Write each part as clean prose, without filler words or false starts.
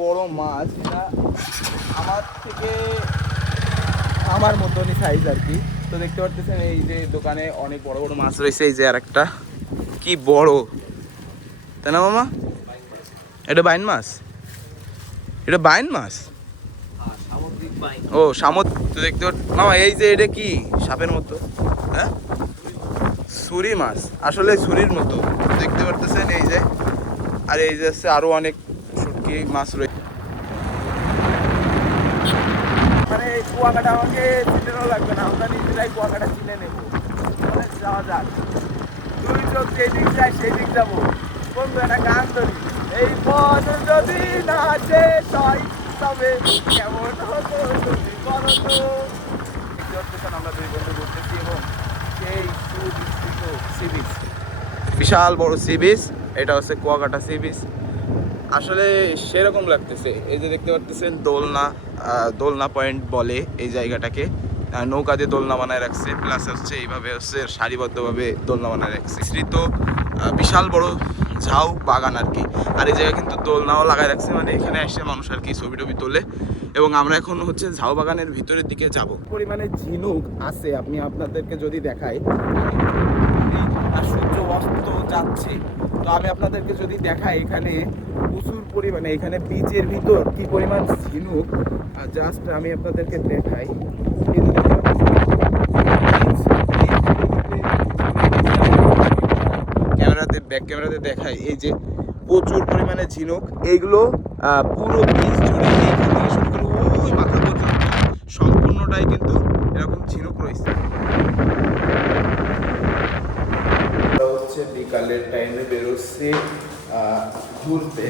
বড় মাছ, এটা আমার থেকে আমার মতনই সাইজ আর কি। তো দেখতে পাচ্ছেন এই যে দোকানে অনেক বড় বড় মাছ রয়েছে। এই যে আর একটা কি বড়, তাই না মামা? এটা বাইন মাছ, এটা বাইন মাছ। ও সামুদ্রিক। তো দেখতে মামা এই যে এটা কি সাপের মতো? হ্যাঁ, ছুরি মাছ, আসলে ছুরির মতো দেখতে পারতেছেন এই যে। আর এই যে আরো অনেক শুটকি মাছ রয়েছে। মানে কুয়াকাটা আমাকে চিনেও লাগবে না, আমরা নিজেরাই কুয়াকাটা চিনে নেবো। যাওয়া যাক, দুই চোখ যেদিক যায় সেই দিক যাবো। বন্ধু একটা গান ধরি, এই পথ যদি না শেষ হয় তবে কেমন হতো তুমি বলো তো। আমরা দুই বন্ধু ঘুরতেছি এবং সেই সুবিস্তৃত সি বিচ, বিশাল বড় সি বিচ, এটা হচ্ছে কুয়াকাটা সি বিচ। আসলে সেরকম লাগতেছে। এই যে দেখতে পাচ্ছেন দোলনা, দোলনা পয়েন্ট বলে এই জায়গাটাকে। নৌকা দিয়ে দোলনা বানায় রাখছে, প্লাস হচ্ছে এইভাবে হচ্ছে সারিবদ্ধভাবে দোলনা বানায় রাখছে। তো বিশাল বড় ঝাউ বাগান আর কি। আর এই জায়গায় কিন্তু দোলনাও লাগায় রাখছে, মানে এখানে এসে মানুষ আর কি ছবি টবি তোলে। এবং আমরা এখন হচ্ছে ঝাউ বাগানের ভিতরের দিকে যাব। পরিমাণে ঝিনুক আছে, আপনি আপনাদেরকে যদি দেখাই, আর সূর্য অস্ত যাচ্ছে, তো আমি আপনাদেরকে যদি দেখাই এখানে প্রচুর পরিমাণে, এখানে বীচের ভিতর কি পরিমাণ ঝিনুক, জাস্ট আমি আপনাদেরকে দেখাই। ক্যামেরাতে, ব্যাক ক্যামেরাতে দেখাই, এই যে প্রচুর পরিমাণে ঝিনুক। এইগুলো পুরো বীচ জুড়ে এইখান থেকে শুরু করে ওই মাথা পর্যন্ত সম্পূর্ণটাই কিন্তু এরকম ঝিনুক রয়েছে। হচ্ছে বিকালের টাইমে বেরোচ্ছি ঘুরতে,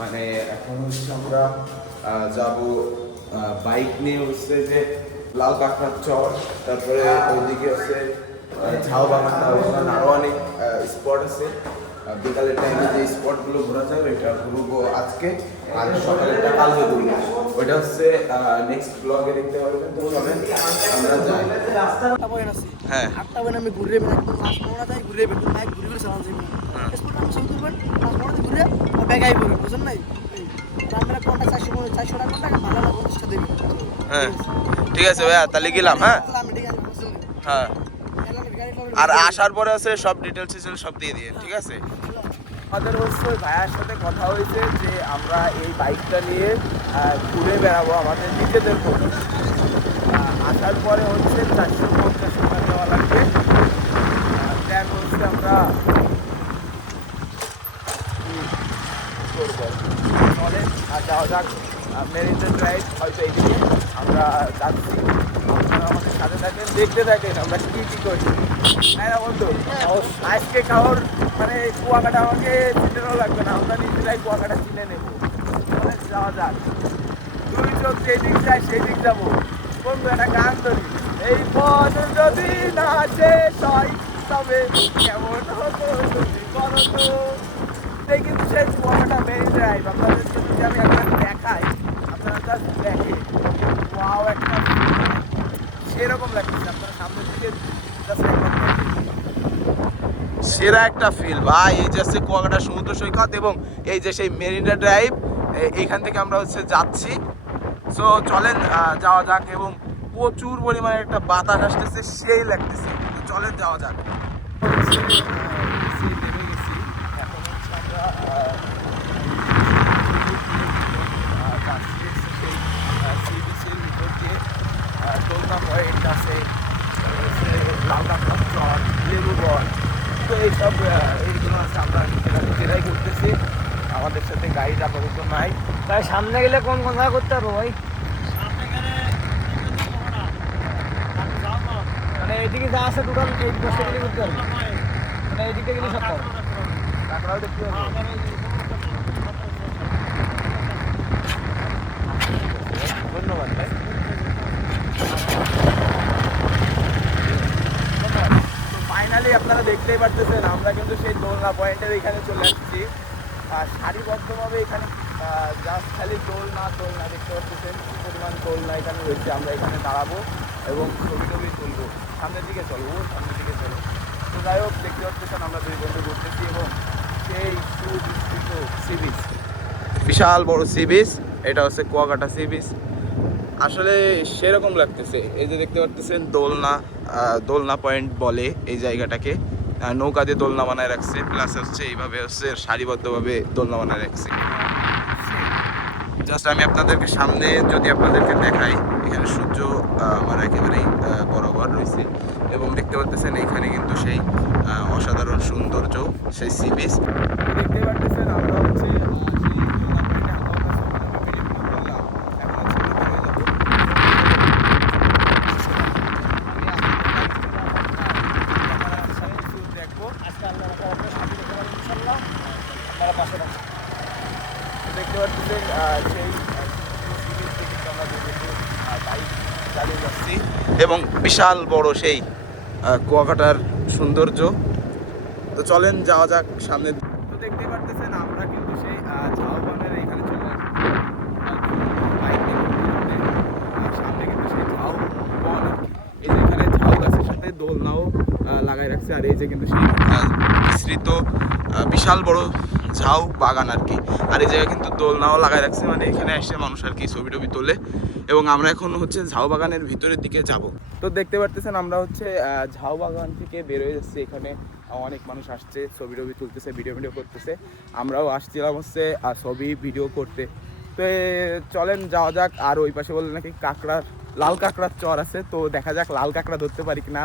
মানে এখন হচ্ছে আমরা যাব বাইক নিয়ে হচ্ছে যে লাল কাঁকড়ার চর, তারপরে ওইদিকে হচ্ছে ঝাউ বাগানটা, ওখানে আরও অনেক স্পট আছে। বিকালের টাইমে যে স্পটগুলো ঘোরা যাবে এটা ঘুরবো আজকে, আর সকালেরটা কালকে ঘুরবো। ওইটা হচ্ছে নেক্সট ব্লগে দেখতে পারবেন। তো চলেন আমরা যাই। রাস্তাটা বয়ে আছে, হ্যাঁ 8টা বয়ে আমি ঘুরে একদম লাস্ট মোড়া যাই, ঘুরে বের বাইক ঘুরে ঘুরে চালান যাই। স্কুল আমি সব করবেন লাস্ট মোড়া ঘুরে ব্যাগাই পড়ে, বুঝছেন নাই? আমরা কোনটা 400 টাকা কোনটা ভালো না 50টা দেবে। হ্যাঁ ঠিক আছে ভাইয়া, তাহলে গেলাম। হ্যাঁ হ্যাঁ, আর আসার পরে আছে সব ডিটেলস সব দিয়ে দিয়ে, ঠিক আছে? আমাদের হচ্ছে ভাইয়ার সাথে কথা হয়েছে যে আমরা এই বাইকটা নিয়ে ঘুরে বেড়াবো আমাদের নিজেদের মতো। আসার পরে হচ্ছে 450 টাকা দেওয়া লাগবে। দেন হচ্ছে আমরা করবো, চলেন আর যাওয়া যাক মেরিন ড্রাইভ। হয়তো এইদিকে আমরা যাচ্ছি, আমাদের সাথে থাকেন, দেখতে থাকেন আমরা কী কী করি। হ্যাঁ না বন্ধু, আজকে কারোর মানে কুয়াকাটা আমাকে চিনেও লাগবে না, আমরা নিজেরাই কুয়াকাটা চিনে নেবো। যাওয়া যাক, দুই চোখ যেদিক যায় সেই দিক যাবো। বন্ধু একটা গান ধরি, এই পথ যদি না শেষ হয় তবে কেমন হতো তুমি বলো তো। এই কিন্তু সেই কুয়াকাটা মেরিন ড্রাইভ, আপনাদেরকে যদি আমি একবার দেখাই, আপনারা জাস্ট দেখে ওয়াও, একটা সেরকম লাগছে। আপনারা সামনের দিকে সেরা একটা ফিল ভাই। এই যে কুয়াকাটা সমুদ্র সৈকত এবং এই যে সেই মেরিনা ড্রাইভ, এইখান থেকে আমরা হচ্ছে যাচ্ছি। সো চলেন যাওয়া যাক। এবং প্রচুর পরিমাণে একটা বাতাস আসতেছে, সেই লাগতেছে। তো চলেন যাওয়া যাক। নেমে গেছি, এখন হচ্ছে আমরা সি বিচের ভিতর দিয়ে দোলনা পয়েন্ট আছে, লাল কাঁকড়ার চর, লেবু বন, তো এইসব এইগুলো আছে। আমরা নিজেরাই করতেছি, আমাদের সাথে গাইড আপাতত নাই। তাই সামনে গেলে কোন কোন জায়গা করতে পারবো ভাই? মানে এইদিকে যা আছে টোটাল এই দশটা গেলে করতে পারবো, মানে এইদিকে গেলে সব পাবো। কাঁকড়াও দেখতে পাবো। ধন্যবাদ ভাই। ফাইনালি আপনারা দেখতেই পারতেছেন আমরা কিন্তু সেই দোলনা পয়েন্টের এখানে চলে আসছি। আর সারিবদ্ধভাবে এখানে জাস্ট খালি দোলনা দোলনা দেখতে পাচ্ছেন, কি পরিমাণ দোলনা এখানে রয়েছে। আমরা এখানে দাঁড়াবো এবং ছবি টবি তুলবো। সামনের দিকে চলো, সামনের দিকে চলো। তো যাই হোক, দেখতে পাচ্ছেন আমরা দুই বন্ধু ঘুরতেছি এবং সেই সুবিস্তৃত সি বিচ। বিশাল বড় সি বিচ, এটা হচ্ছে কুয়াকাটা সি বিচ। আসলে সেরকম লাগতেছে, এই যে দেখতে পাচ্ছেন দোলনা, দোলনা পয়েন্ট বলে এই জায়গাটাকে। নৌকা দিয়ে দোলনা বানায় রাখছে, প্লাস হচ্ছে এইভাবে হচ্ছে সারিবদ্ধভাবে দোলনা বানায় রাখছে। জাস্ট আমি আপনাদেরকে সামনে যদি আপনাদেরকে দেখাই, এখানে সূর্য আমার একেবারেই বরাবর রয়েছে এবং দেখতে পাচ্ছেন এখানে কিন্তু সেই অসাধারণ সৌন্দর্য, সেই সি বিচ দেখতে পাচ্ছেন। আমরা হচ্ছে সেই দোলনা পয়েন্টে হালকা হালকা ভিডিও করলাম, এখন হচ্ছে আমরা বেরিয়ে যাবো। দেখবো আজকে আল্লাহ সাথে দেখতে পারেন ইনশাল্লাহ, আপনারা পাশে থাকুন। দেখতে পাচ্ছেন সেই আমরা বাইক চালিয়ে যাচ্ছি এবং বিশাল বড় সেই কুয়াকাটার সৌন্দর্য। তো চলেন যাওয়া যাক সামনে। তো দেখতে পারতেছেন আমরা কিন্তু সেই ঝাউবনের এখানে চলে আসছি। বাইক নিয়ে ঘুরতে ঘুরতে সামনে কিন্তু সেই ঝাউ বন, এই যে এখানে ঝাউ গাছের সাথে দোলনাও লাগাই রাখছে। আর এই যে কিন্তু সেই বিস্তৃত বিশাল বড় ঝাউ বাগান আর কি। আর এই জায়গায় কিন্তু দোলনাও লাগাই রাখছে, মানে এখানে এসে মানুষ আর কি ছবি টবি তোলে। এবং আমরা এখন হচ্ছে ঝাউ বাগানের ভিতরের দিকে যাব। তো দেখতে পারতেছেন আমরা হচ্ছে ঝাউ বাগান থেকে বের হয়ে যাচ্ছি। এখানে অনেক মানুষ আসছে, ছবি টবি তুলতেছে, ভিডিও করতেছে। আমরাও আসছিলাম হচ্ছে ছবি ভিডিও করতে। তো চলেন যাওয়া যাক। আর ওই পাশে বললে নাকি কাঁকড়ার, লাল কাঁকড়ার চর আছে, তো দেখা যাক লাল কাঁকড়া ধরতে পারি কিনা,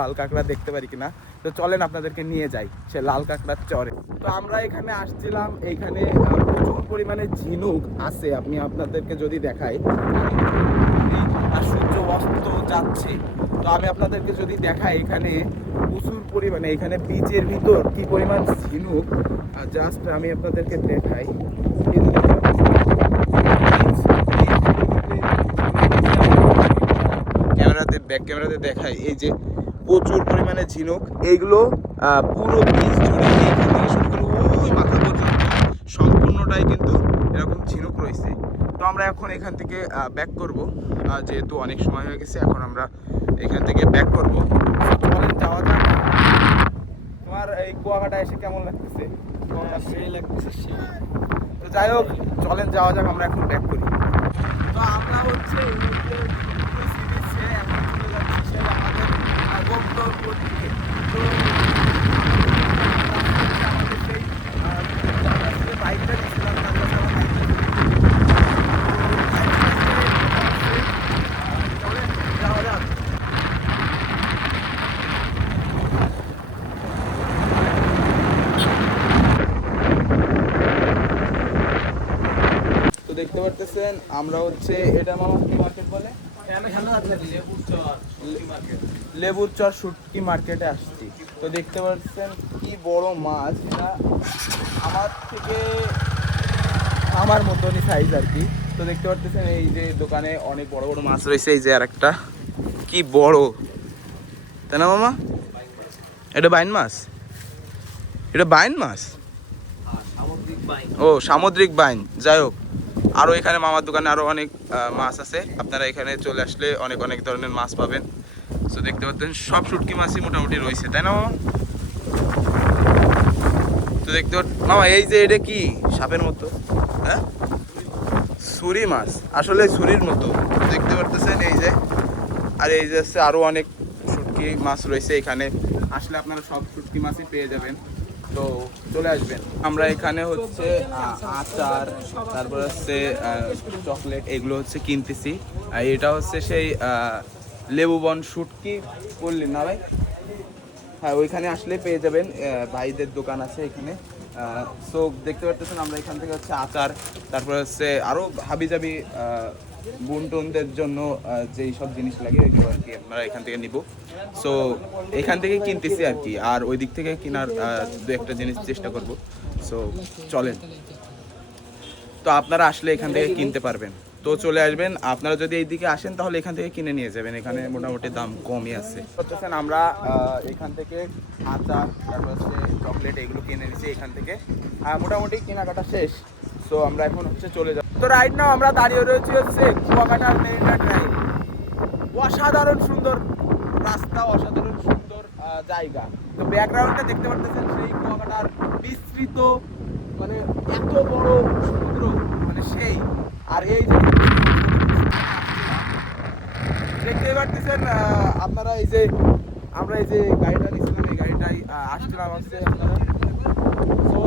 লাল কাঁকড়া দেখতে পারি কিনা। তো চলেন আপনাদেরকে নিয়ে যাই সে লাল কাঁকড়ার চরে। তো আমরা এখানে আসছিলাম, এইখানে প্রচুর পরিমাণে ঝিনুক আছে। আপনি আপনাদেরকে যদি দেখাই, আর সূর্য অস্ত যাচ্ছে, তো আমি আপনাদেরকে যদি দেখাই এখানে প্রচুর পরিমাণে, এখানে বীচের ভিতর কি পরিমাণ ঝিনুক, জাস্ট আমি আপনাদেরকে দেখাই। এই যে দেখতে পাচ্ছেন, ব্যাক ক্যামেরাতে দেখাই, এই যে প্রচুর পরিমাণে ঝিনুক। এইগুলো পুরো বীজ জুড়ে এইখান থেকে শুরু করে ওই মাথা পর্যন্ত সম্পূর্ণটাই কিন্তু এরকম ঝিনুক রয়েছে। তো আমরা এখন এখান থেকে ব্যাক করব, যেহেতু অনেক সময় হয়ে গেছে, এখন আমরা এখান থেকে ব্যাক করব। চলেন যাওয়া যাক। তোমার এই কুয়াকাটা এসে কেমন লাগতেছে? সেই লাগতেছে সেই। তো যাই হোক, চলেন যাওয়া যাক, আমরা এখন ব্যাক করি। তো আমরা হচ্ছে গন্তব্যের দিকে। তো আমাদের সেই বাইকটা নিয়েছিলাম, চলেন যাওয়া যাক। তো দেখতে পারতেছেন আমরা হচ্ছে, এটা মামা কি মার্কেট বলে? লেবুর চর শুটকি মার্কেটে আসছি। তো দেখতে পাচ্ছেন কি বড় মাছ, এটা আমার মতনই সাইজ আর কি। তো দেখতে পাচ্ছেন এই যে দোকানে অনেক বড় বড় মাছ রয়েছে। এই যে আর একটা কি বড়, তাই না মামা? এটা বাইন মাছ, এটা বাইন মাছ, ও সামুদ্রিক বাইন। যাই হোক, আরও এখানে মামার দোকানে আরও অনেক মাছ আছে। আপনারা এখানে চলে আসলে অনেক অনেক ধরনের মাছ পাবেন। তো দেখতে পাচ্ছেন সব শুটকি মাছই মোটামুটি রয়েছে, তাই না মামা? তো দেখতে মামা, এই যে এটা কি সাপের মতো, হ্যাঁ ছুরি মাছ, আসলে ছুরির মতো দেখতে পারতেছেন এই যে। আর এই যে হচ্ছে আরও অনেক শুটকি মাছ রয়েছে, এখানে আসলে আপনারা সব শুটকি মাছই পেয়ে যাবেন। তো চলে আসবেন। আমরা এখানে হচ্ছে আচার, তারপর হচ্ছে চকলেট, এগুলো হচ্ছে কিনতেছি। আর এটা হচ্ছে সেই লেবুবন শুটকি বললেন না ভাই? হ্যাঁ, ওইখানে আসলে পেয়ে যাবেন, ভাইদের দোকান আছে এখানে। সো দেখতে পারতেছেন আমরা এখান থেকে হচ্ছে আচার, তারপর হচ্ছে আরও হাবিজাবি বুনটুনদের জন্য যেই সব জিনিস লাগে এগুলো আর কি আমরা এখান থেকে নিব। সো এখান থেকে কিনতেছি আর কি, আর ওই দিক থেকে কেনার দু একটা জিনিস চেষ্টা করব। সো চলেন, তো আপনারা আসলে এখান থেকে কিনতে পারবেন। তো চলে আসবেন, আপনারা যদি এইদিকে আসেন তাহলে এখান থেকে কিনে নিয়ে যাবেন, এখানে মোটামুটি দাম কমই আছে। করতেছেন আমরা এখান থেকে আচার, তারপর হচ্ছে চকলেট, এগুলো কিনে নিয়েছি এখান থেকে। মোটামুটি কেনাকাটা শেষ। সো আমরা এখন হচ্ছে চলে যাব। তো রাইট নাও আমরা দাঁড়িয়ে রয়েছি হচ্ছে কুয়াকাটার মেরিনা ড্রাইভ। অসাধারণ সুন্দর রাস্তা, অসাধারণ সুন্দর জায়গা। তো ব্যাকগ্রাউন্ডটা দেখতে পারতেছেন সেই কুয়াকাটার বিস্তৃত মানে এত বড় সমুদ্র, মানে সেই। আর এই যে দেখতে পারতেছেন আপনারা, এই যে আমরা এই যে গাড়িটা নিয়েছিলাম, এই গাড়িটাই আসছিলাম হচ্ছে আপনারা। তো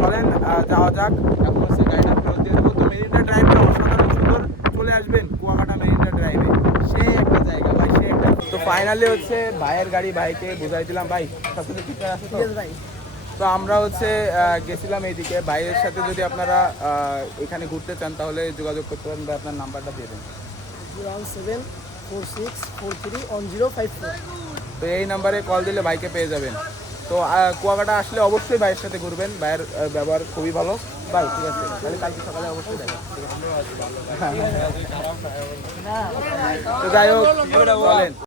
চলেন যাওয়া যাক। এখন হচ্ছে গাড়িটা ফেরত দিয়ে দেবো। তো মেরিনা ড্রাইভটা অসাধারণ সুন্দর, চলে আসবেন কুয়াকাটা মেরিনা ড্রাইভে, সেই একটা জায়গা ভাই, সেই একটা। তো ফাইনালি হচ্ছে ভাইয়ের গাড়ি, ভাইকে বুঝাই দিলাম। ভাই সব কিছু ঠিকঠাক আছে তো? ঠিক আছে ভাই। তো আমরা হচ্ছে গেছিলাম এইদিকে। ভাইয়ের সাথে যদি আপনারা এখানে ঘুরতে চান তাহলে যোগাযোগ করতে পারেন, বা আপনার নাম্বারটা দিয়ে দেন। 01746431054। তো এই নাম্বারে কল দিলে ভাইকে পেয়ে যাবেন। তো কুয়াকাটা আসলে অবশ্যই ভাইয়ের সাথে ঘুরবেন, ভাইয়ের ব্যবহার খুবই ভালো। ভাই ঠিক আছে, তাহলে কালকে সকালে অবশ্যই দেখা। তো যাই হোক, চলেন।